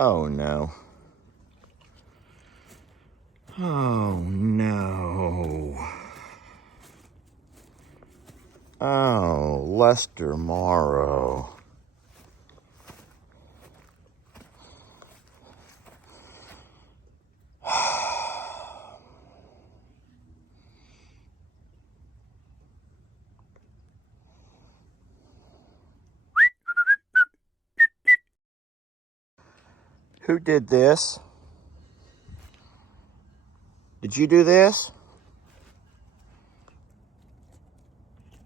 Oh no. Oh no. Oh, Lester Morrow. Who did this? Did you do this?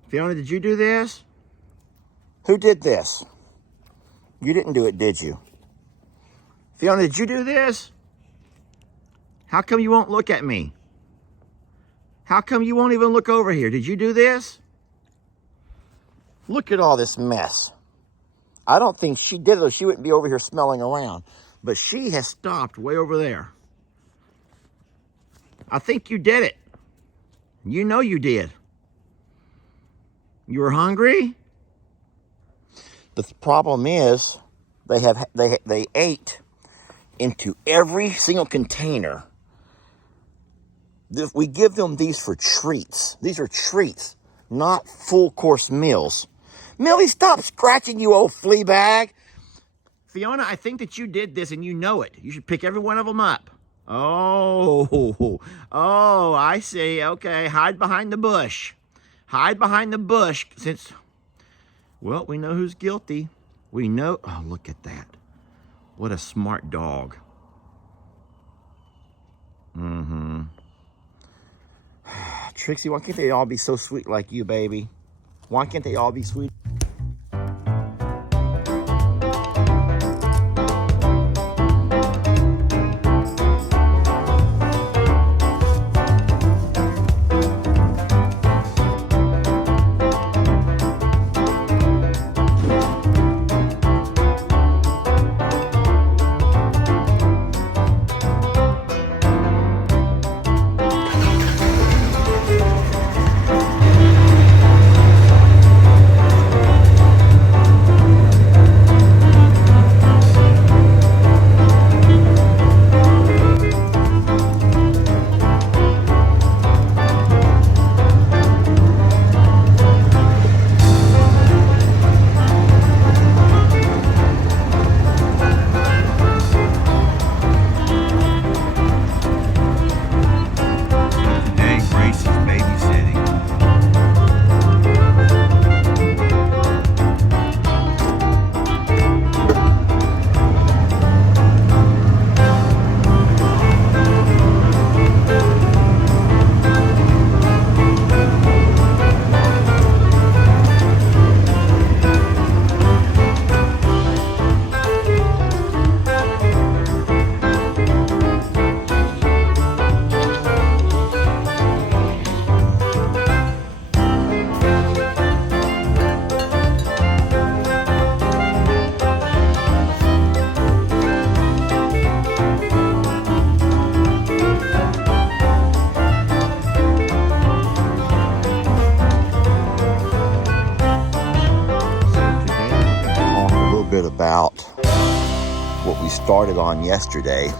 Fiona, did you do this? Who did this? You didn't do it, did you? Fiona, did you do this? How come you won't look at me? How come you won't even look over here? Did you do this? Look at all this mess. I don't think she did it or she wouldn't be over here smelling around. But she has stopped way over there. I think you did it. You know you did. You were hungry? The problem is they ate into every single container. We give them these for treats. These are treats, not full course meals. Millie, stop scratching, you old flea bag. Fiona, I think that you did this and you know it. You should pick every one of them up. Oh, I see. Okay, hide behind the bush. Hide behind the bush since, well, we know who's guilty. We know, oh, look at that. What a smart dog. Trixie, why can't they all be so sweet like you, baby? Why can't they all be sweet? About what we started on yesterday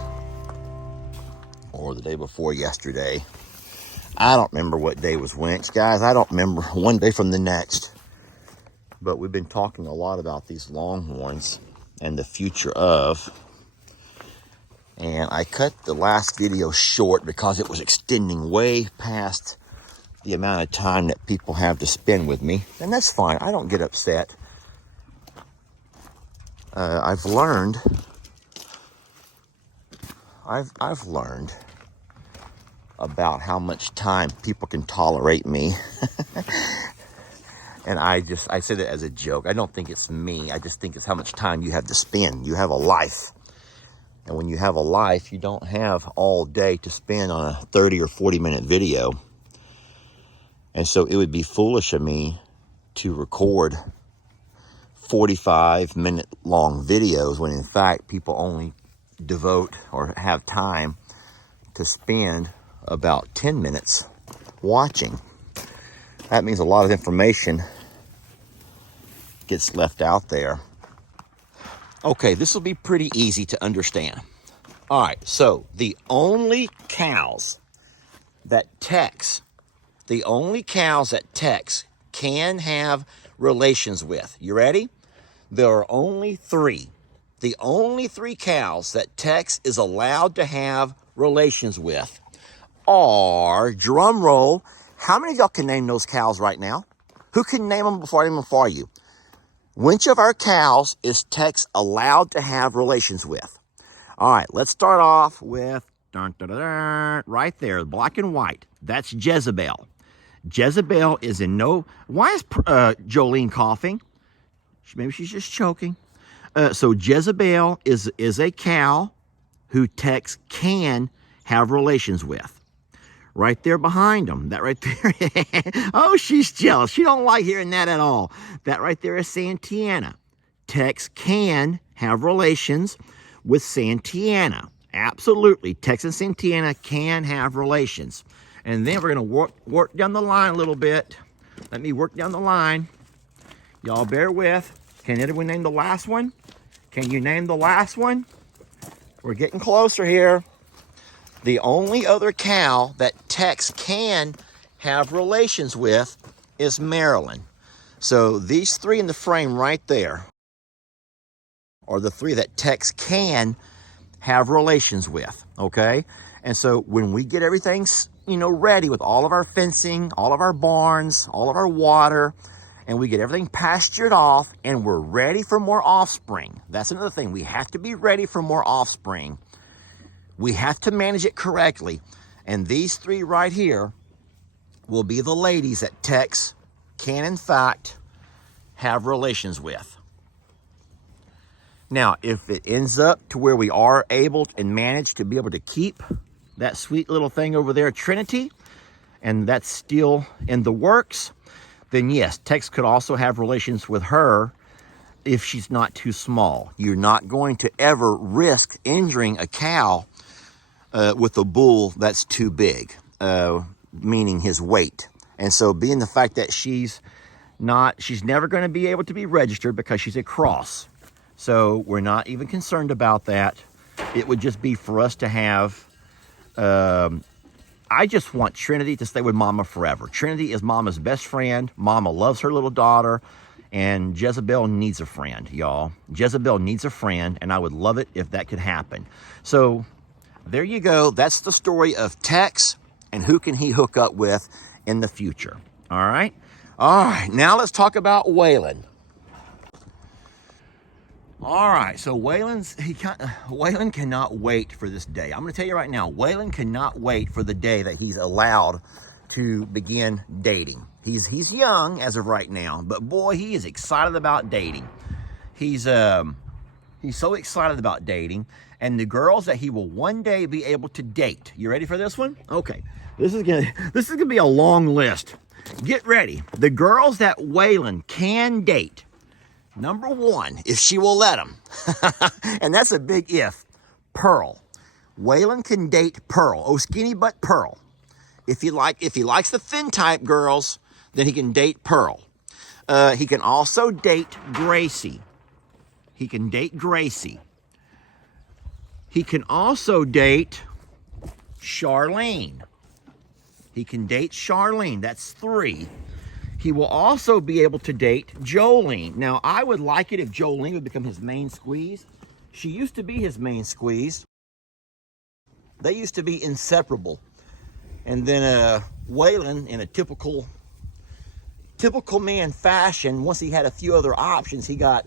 or the day before yesterday. I don't remember what day was when, guys. I don't remember one day from the next, but we've been talking a lot about these Longhorns and the future of, and I cut the last video short because it was extending way past the amount of time that people have to spend with me, and that's fine. I don't get upset. I've learned about how much time people can tolerate me. And I said it as a joke. I don't think it's me. I just think it's how much time you have to spend. You have a life. And when you have a life, you don't have all day to spend on a 30 or 40-minute video. And so it would be foolish of me to record 45-minute long videos when in fact people only devote or have time to spend about 10 minutes watching. That means a lot of information gets left out there. Okay, this will be pretty easy to understand. All right, so the only cows that Tex can have relations with, you ready? There are only three. The only three cows that Tex is allowed to have relations with are, drum roll, how many of y'all can name those cows right now? Who can name them before I name them for you? Which of our cows is Tex allowed to have relations with? All right, let's start off with right there, black and white. That's Jezebel. Jezebel is in no. Why is Jolene coughing? Maybe she's just choking. So Jezebel is a cow who Tex can have relations with. Right there behind them, that right there. Oh, she's jealous. She don't like hearing that at all. That right there is Santiana. Tex can have relations with Santiana. Absolutely, Tex and Santiana can have relations. And then we're gonna work down the line a little bit. Let me work down the line. Y'all bear with. Can anyone name the last one? Can you name the last one? We're getting closer here. The only other cow that Tex can have relations with is Marilyn. So these three in the frame right there are the three that Tex can have relations with, okay? And so when we get everything, ready with all of our fencing, all of our barns, all of our water, and we get everything pastured off and we're ready for more offspring. That's another thing. We have to be ready for more offspring. We have to manage it correctly. And these three right here will be the ladies that Tex can, in fact, have relations with. Now, if it ends up to where we are able and manage to be able to keep that sweet little thing over there, Trinity, and that's still in the works, then yes, Tex could also have relations with her if she's not too small. You're not going to ever risk injuring a cow with a bull that's too big, meaning his weight. And so being the fact that she's never going to be able to be registered because she's a cross. So we're not even concerned about that. It would just be for us to have, I just want Trinity to stay with Mama forever. Trinity is Mama's best friend. Mama loves her little daughter. And Jezebel needs a friend, y'all. Jezebel needs a friend, and I would love it if that could happen. So there you go. That's the story of Tex and who can he hook up with in the future. All right? All right, now let's talk about Waylon. All right, so Waylon cannot wait for this day. I'm going to tell you right now, Waylon cannot wait for the day that he's allowed to begin dating. He's young as of right now, but boy, he is excited about dating. He's so excited about dating, and the girls that he will one day be able to date. You ready for this one? Okay, this is gonna be a long list. Get ready. The girls that Waylon can date. Number one, if she will let him, and that's a big if, Pearl. Waylon can date Pearl. Oh, skinny butt Pearl. If he likes the thin type girls, then he can date Pearl. He can also date Gracie. He can date Gracie. He can also date Charlene. He can date Charlene. That's three. He will also be able to date Jolene. Now, I would like it if Jolene would become his main squeeze. She used to be his main squeeze. They used to be inseparable. And then Waylon, in a typical man fashion, once he had a few other options, he got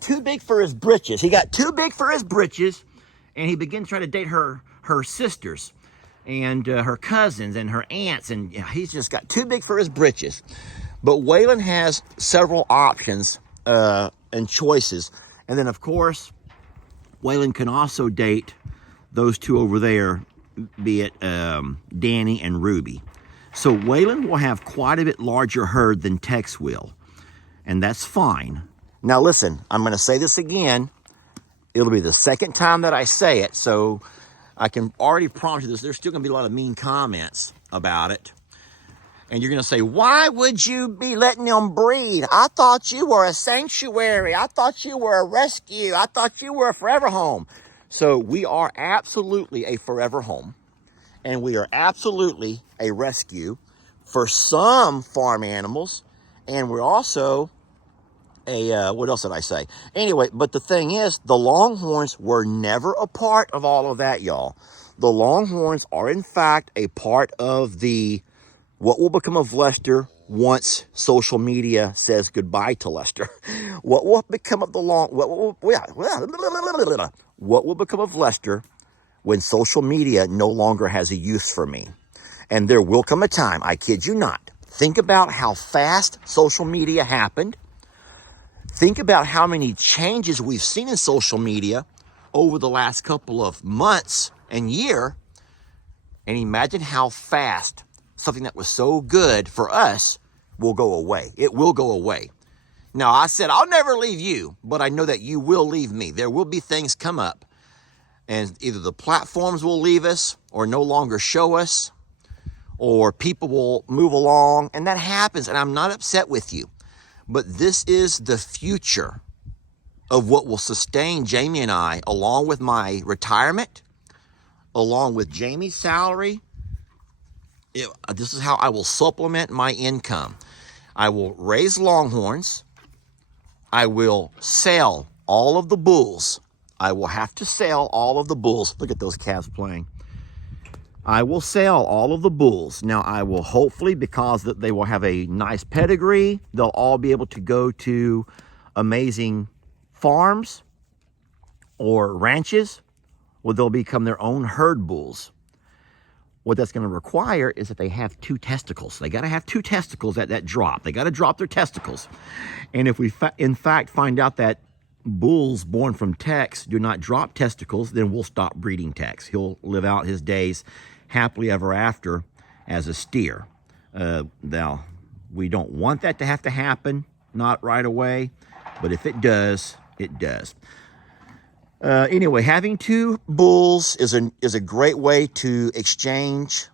too big for his britches. And he began to try to date her sisters and her cousins and her aunts, and he's just got too big for his britches. But Waylon has several options and choices. And then, of course, Waylon can also date those two over there, be it Danny and Ruby. So Waylon will have quite a bit larger herd than Tex will, and that's fine. Now listen, I'm going to say this again. It'll be the second time that I say it, so I can already promise you this. There's still going to be a lot of mean comments about it. And you're going to say, why would you be letting them breed? I thought you were a sanctuary. I thought you were a rescue. I thought you were a forever home. So we are absolutely a forever home. And we are absolutely a rescue for some farm animals. And we're also what else did I say? Anyway, but the thing is, the Longhorns were never a part of all of that, y'all. The Longhorns are, in fact, a part of what will become of Lester once social media says goodbye to Lester. What will become of what will become of Lester when social media no longer has a use for me? And there will come a time, I kid you not. Think about how fast social media happened. Think about how many changes we've seen in social media over the last couple of months and year. And imagine how fast something that was so good for us will go away. It will go away. Now, I said, I'll never leave you, but I know that you will leave me. There will be things come up, and either the platforms will leave us or no longer show us, or people will move along, and that happens, and I'm not upset with you. But this is the future of what will sustain Jamie and I, along with my retirement, along with Jamie's salary. This is how I will supplement my income. I will raise Longhorns. I will sell all of the bulls. I will have to sell all of the bulls. Look at those calves playing. I will sell all of the bulls. Now, I will hopefully, because they will have a nice pedigree, they'll all be able to go to amazing farms or ranches where they'll become their own herd bulls. What that's going to require is that they have 2 testicles. They got to have 2 testicles that drop. They got to drop their testicles. And if we, in fact, find out that bulls born from Tex do not drop testicles, then we'll stop breeding Tex. He'll live out his days happily ever after as a steer. Now, we don't want that to have to happen, not right away, but if it does, it does. Anyway, having 2 bulls is a great way to exchange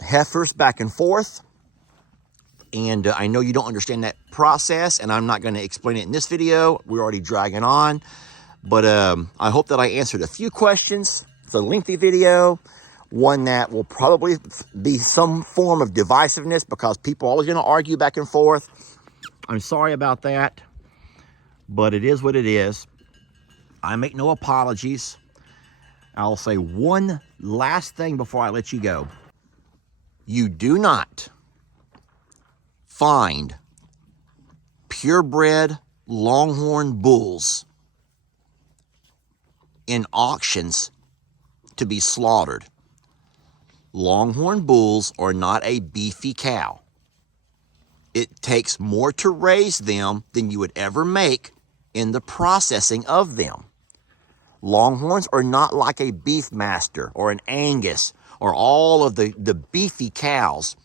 heifers back and forth. And I know you don't understand that process, and I'm not going to explain it in this video. We're already dragging on. But I hope that I answered a few questions. It's a lengthy video, one that will probably be some form of divisiveness because people are always going to argue back and forth. I'm sorry about that, but it is what it is. I make no apologies. I'll say one last thing before I let you go. You do not find purebred Longhorn bulls in auctions to be slaughtered. Longhorn bulls are not a beefy cow. It takes more to raise them than you would ever make in the processing of them. Longhorns are not like a Beefmaster or an Angus or all of the beefy cows.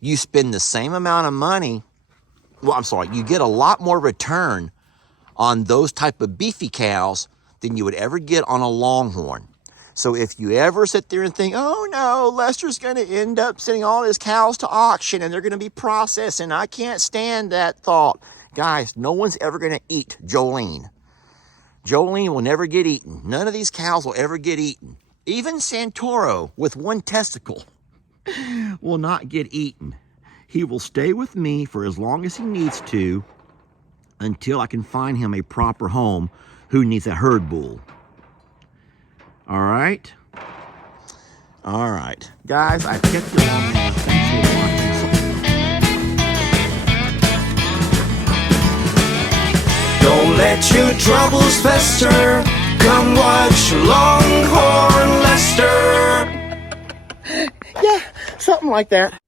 You spend the same amount of money. Well, I'm sorry, you get a lot more return on those type of beefy cows than you would ever get on a Longhorn. So if you ever sit there and think, oh no, Lester's going to end up sending all his cows to auction and they're going to be processed and I can't stand that thought. Guys, no one's ever going to eat Jolene. Jolene will never get eaten. None of these cows will ever get eaten. Even Santoro with 1 testicle will not get eaten. He will stay with me for as long as he needs to until I can find him a proper home who needs a herd bull. All right? All right. Guys, I've kept you long enough. Thanks for watching. Don't let your troubles fester. Come watch Longhorn Lester. Yeah, something like that.